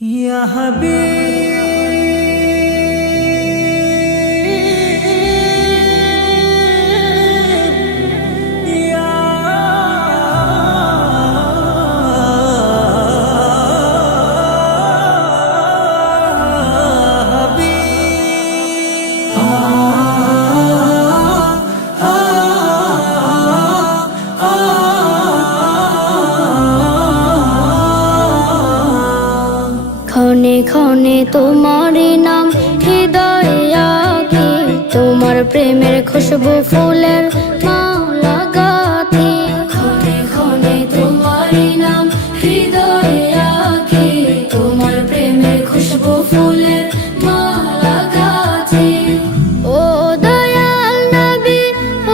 या हबीब या ক্ষণে ক্ষণে তোমারই নাম হৃদয়ে আঁকি, তোমার প্রেমের খুশবু ফুলের মালা গাঁথি। ক্ষণে ক্ষণে তোমারই নাম হৃদয়ে আঁকি, তোমার প্রেমের খুশবু ফুলের মালা গাঁথি। ও দয়াল নবী,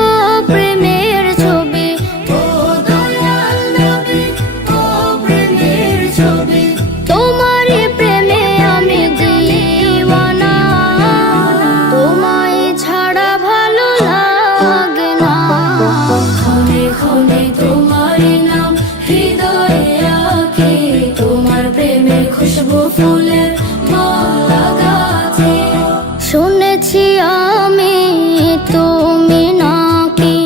ও প্রেমের ছবি, ও দয়াল নবী, ও প্রেমের ছবি। তোমারই প্রেমে আমি দিওয়ানা, তোমায় ছাড়া ভালো লাগে না। ক্ষণে ক্ষণে তোমারই নাম হৃদয়ে আঁকি, তোমার প্রেমের খুশবু ফুলের মালা গাঁথি। শুনেছি আমি তুমি নাকি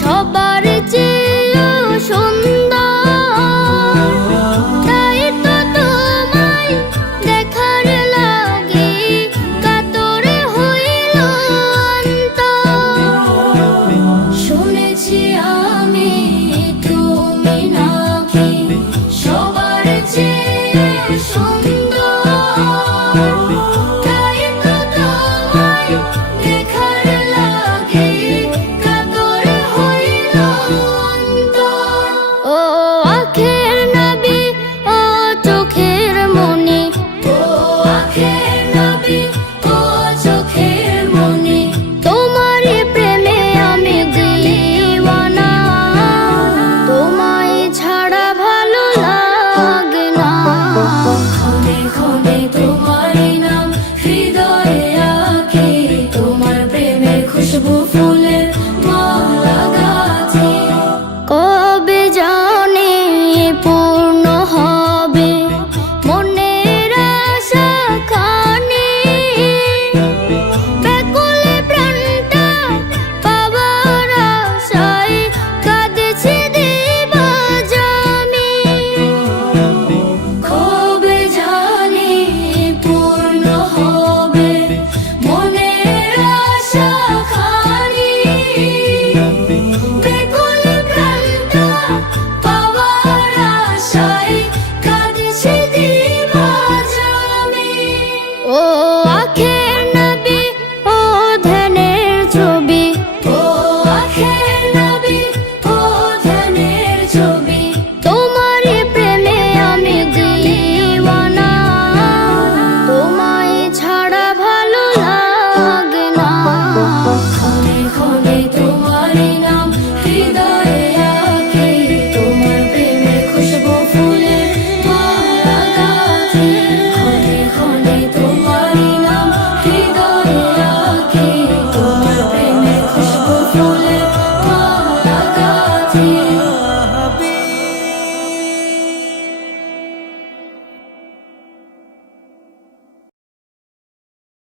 সবার চেয়েও সুন্দর, তাই তো তোমায় দেখার লাগি কাতর হইল অন্তর। শুনেছি আমি তুমি নাকি সবার চেয়েও সুন্দর, তাই তো তোমায় দেখার লাগি কাতর হইল অন্তর। ও আখের নবী, ও চোখের মনি, ও আখের নবী, ও চোখের মনি। তোমারই প্রেমে আমি দিওয়ানা, তোমায় ছাড়া ভালো লাগে না। ক্ষণে ক্ষণে তোমারই নাম হৃদয়ে আঁকি, তোমার প্রেমের খুশবু ফুলের মালা গাঁথি। কবে জানি পূর্ণ হবে মনের আশা খানি, ব্যাকুলে প্রাণটা পাবার আশায় কাঁদছে দিবাজানি। কবে জানি পূর্ণ হবে মনের আশা খানি, ব্যাকুলে প্রাণটা পাবার আশায় কাঁদছে দিবাজানি। ও